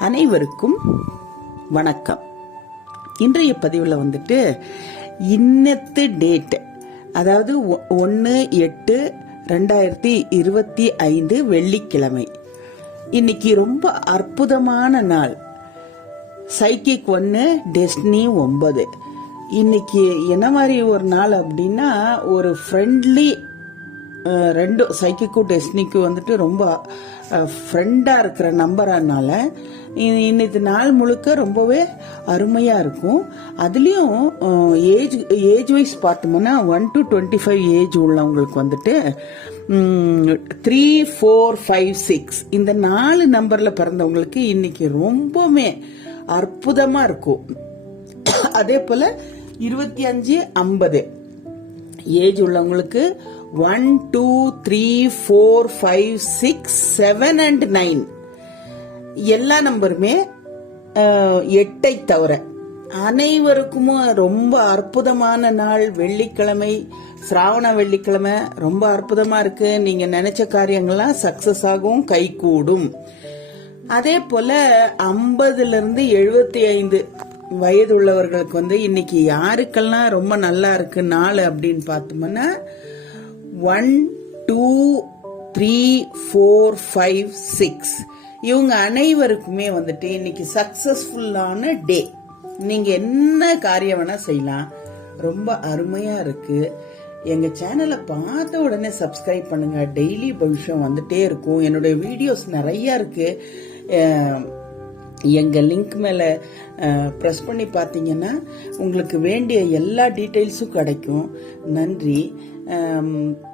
அனைவருக்கும் வணக்கம். இன்றைய பதிவில் வந்துட்டு இன்னத்து டேட் அதாவது ஒன்று எட்டு ரெண்டாயிரத்தி இருபத்தி ஐந்து வெள்ளிக்கிழமை. இன்னைக்கு ரொம்ப அற்புதமான நாள். சைக்கிக் ஒன்று டெஸ்னி ஒன்பது. இன்னைக்கு என்ன மாதிரி ஒரு நாள் அப்படின்னா ஒரு ஃப்ரெண்ட்லி ரெண்டும் சைக்கிக்கும் டெஸ்னிக்கும் வந்துட்டு ரொம்ப ஃப்ரெண்டாக இருக்கிற நம்பரானால இன்னைக்கு நாள் முழுக்க ரொம்பவே அருமையாக இருக்கும். அதுலேயும் ஏஜ் ஏஜ் வைஸ் பார்த்தோம்னா one to twenty five age உள்ளவங்களுக்கு வந்துட்டு த்ரீ ஃபோர் ஃபைவ் சிக்ஸ் இந்த நாலு நம்பரில் பிறந்தவங்களுக்கு இன்னைக்கு ரொம்பவுமே அற்புதமாக இருக்கும். அதே போல் இருபத்தி அஞ்சு ஐம்பது ஏஜ் உள்ளவங்களுக்கு one two three four five six seven and nine எல்லா நம்பருமே எட்டை தவிர அனைவருக்கும் ரொம்ப அற்புதமான நாள் வெள்ளிக்கிழமை சிராவண வெள்ளிக்கிழமை ரொம்ப அற்புதமா இருக்கு. நீங்க நினைச்ச காரியங்கள்லாம் சக்சஸ் ஆகும் கைகூடும் அதே போல ஐம்பதுல இருந்து எழுபத்தி ஐந்து வயது உள்ளவர்களுக்கு வந்து இன்னைக்கு யாருக்கெல்லாம் ரொம்ப நல்லா இருக்கு நாள் அப்படின்னு பார்த்தோம்னா one two three four five six. இவங்க அனைவருக்குமே வந்துட்டு இன்னைக்கு சக்சஸ்ஃபுல்லான டே. நீங்க என்ன காரியம் வேணா செய்யலாம். ரொம்ப அருமையா இருக்கு. எங்க சேனலை பார்த்த உடனே சப்ஸ்கிரைப் பண்ணுங்க. டெய்லி பவிஷம் வந்துட்டே இருக்கும். என்னுடைய வீடியோஸ் நிறைய இருக்கு. எங்கள் எங்க லிங்க் மேல ப்ரெஸ் பண்ணி பார்த்தீங்கன்னா உங்களுக்கு வேண்டிய எல்லா டீட்டெயில்ஸும் கிடைக்கும். நன்றி.